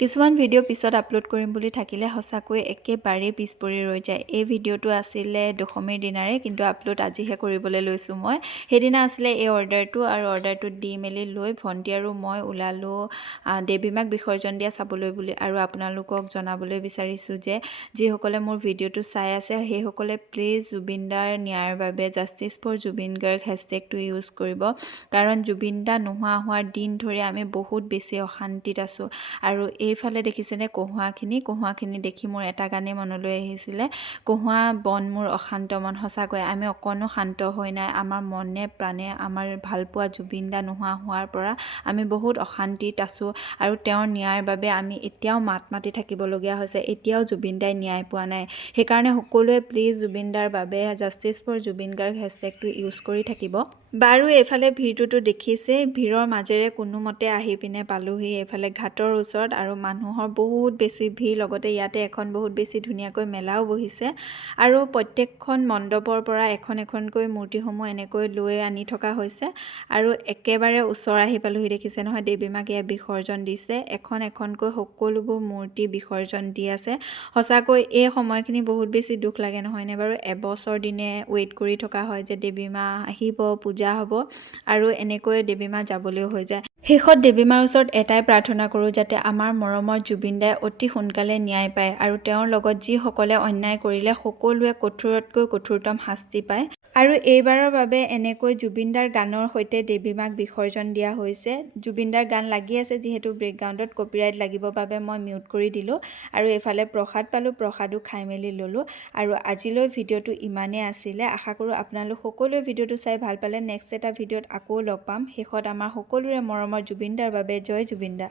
কিছুমান ভিডিঅ' পিছত আপলোড কৰিম বুলি থাকিলে সঁচাকৈ একেবাৰে পিছ পৰি ৰৈ যায়। এই ভিডিঅ'টো আছিলে দশমীৰ দিনাৰে, কিন্তু আপলোড আজিহে কৰিবলৈ লৈছোঁ মই। সেইদিনা আছিলে এই অৰ্ডাৰটো, আৰু অৰ্ডাৰটো দি মেলি লৈ ভণ্টি আৰু মই ওলালোঁ দেৱী মাক বিসৰ্জন দিয়া চাবলৈ বুলি। আৰু আপোনালোকক জনাবলৈ বিচাৰিছোঁ যে যিসকলে মোৰ ভিডিঅ'টো চাই আছে সেইসকলে প্লিজ জুবিন দাৰ ন্যায়ৰ বাবে জাষ্টিছ ফৰ জুবিন গাৰ্গ হেছটেগটো ইউজ কৰিব। কাৰণ জুবিন দা নোহোৱা হোৱাৰ দিন ধৰি আমি বহুত বেছি অশান্তিত আছোঁ। আৰু এইফালে দেখিছেনে কহুৱাখিনি দেখি মোৰ এটা গানেই মনলৈ আহিছিলে, কহুৱা বন মোৰ অশান্ত মন। সঁচাকৈ আমি অকণো শান্ত হৈ নাই। আমাৰ মনে প্ৰাণে আমাৰ ভালপোৱা জুবিন দা নোহোৱা হোৱাৰ পৰা আমি বহুত অশান্তিত আছোঁ। আৰু তেওঁৰ ন্যায়ৰ বাবে আমি এতিয়াও মাত মাতি থাকিবলগীয়া হৈছে। এতিয়াও জুবিন দাই ন্যায় পোৱা নাই। সেইকাৰণে সকলোৱে প্লিজ জুবিন দাৰ বাবে জাষ্টিছ ফৰ জুবিন গাৰ্গ হেছটেগটো ইউজ কৰি থাকিব। বাৰু এইফালে ভিৰটোতো দেখিছেই, ভিৰৰ মাজেৰে কোনোমতে আহি পিনে পালোহি এইফালে ঘাটৰ ওচৰত, আৰু মানুহৰ বহুত বেছি ভিৰ। লগতে ইয়াতে এখন বহুত বেছি ধুনীয়াকৈ মেলাও বহিছে, আৰু প্ৰত্যেকখন মণ্ডপৰ পৰা এখন এখনকৈ মূৰ্তিসমূহ এনেকৈ লৈ আনি থকা হৈছে। আৰু একেবাৰে ওচৰ আহি পালোহি, দেখিছে নহয়, দেৱী মাক ইয়াত বিসৰ্জন দিছে। এখন এখনকৈ সকলোবোৰ মূৰ্তি বিসৰ্জন দি আছে। সঁচাকৈ এই সময়খিনি বহুত বেছি দুখ লাগে, নহয়নে বাৰু? এবছৰ দিনে ৱেইট কৰি থকা হয় যে দেৱী মা আহিব, পূজা হ'ব, আৰু এনেকৈ দেৱী মা যাবলৈও হৈ যায়। শেষত দেৱী মাৰ ওচৰত এটাই প্ৰাৰ্থনা কৰোঁ, যাতে আমাৰ মৰমৰ জুবিন দাই অতি সোনকালে ন্যায় পায়, আৰু তেওঁৰ লগত যিসকলে অন্যায় কৰিলে সকলোৱে কঠোৰতকৈ কঠোৰতম শাস্তি পায়। আৰু এইবাৰৰ বাবে এনেকৈ জুবিন দাৰ গানৰ সৈতে দেৱী মাক বিসৰ্জন দিয়া হৈছে। জুবিন দাৰ গান লাগি আছে, যিহেতু বেকগ্ৰাউণ্ডত কপিৰাইট লাগিবৰ বাবে মই মিউট কৰি দিলোঁ। আৰু এইফালে প্ৰসাদ পালোঁ, প্ৰসাদো খাই মেলি ল'লোঁ। আৰু আজিলৈ ভিডিঅ'টো ইমানেই আছিলে। আশা কৰোঁ আপোনালোক সকলোৱে ভিডিঅ'টো চাই ভাল পালে। নেক্সট এটা ভিডিঅ'ত আকৌ লগ পাম। শেষত আমাৰ সকলোৰে মৰমৰ জুবিন দাৰ বাবে জয় জুবিন দা।